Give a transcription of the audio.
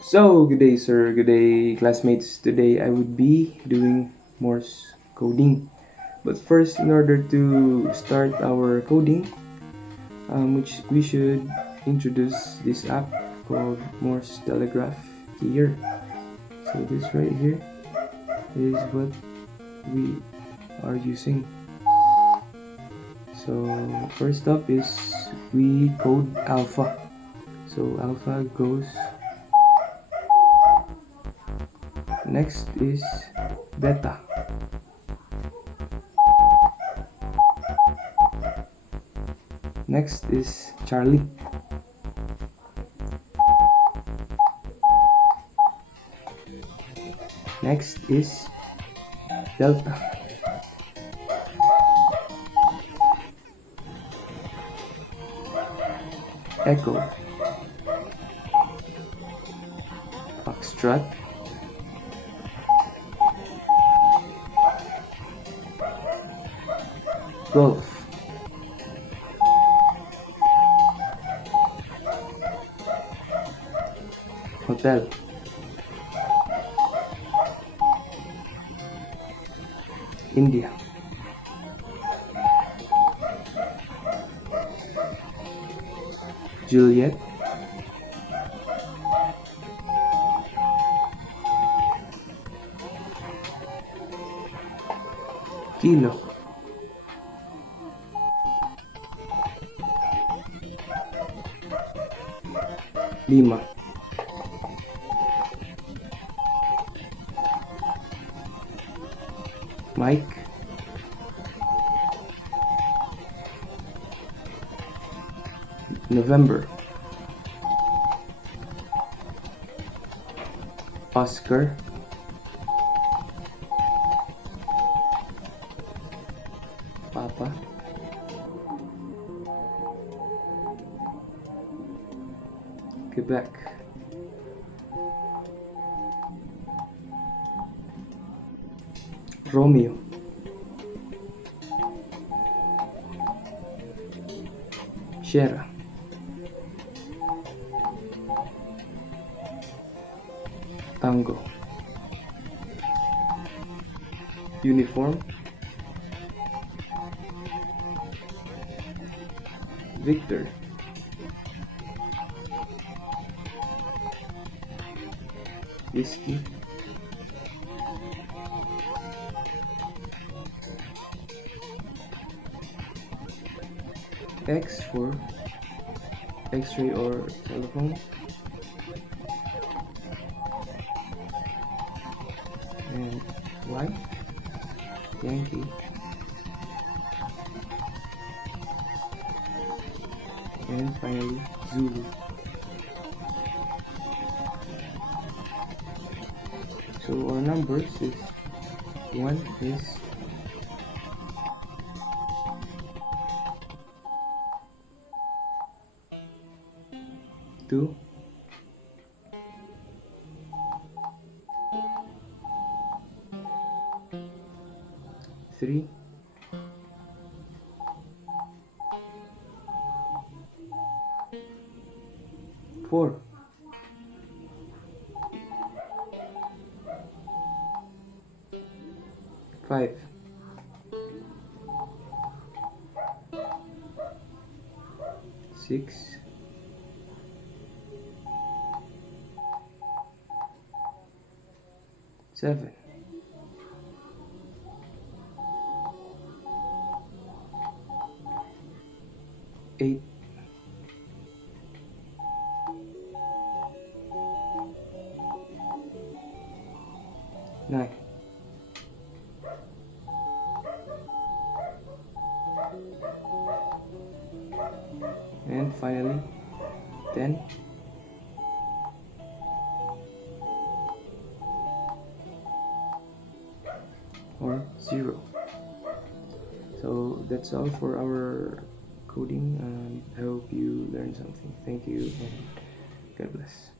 So, good day, sir. Good day, classmates. Today I would be doing Morse coding. But first, in order to start our coding, which we should introduce this app called Morse Telegraph here. So, this right here is what we are using. So, first up is we code alpha. So, alpha goes. Next is beta. Next is Charlie. Next is Delta. Echo. Foxtrot. Golf. Hotel. India. Juliet. Kilo. Lima. Mike. November. Oscar. Papa. Quebec. Romeo. Sierra. Tango. Uniform. Victor. Whiskey. X for X-ray or telephone. And Y. Yankee. And finally Zulu. So our numbers is 1 is 2, 3, 4, 5, 6, 7, 8, 9, and finally 10, or 0. So that's all for our coding, and I hope you learned something. Thank you and God bless.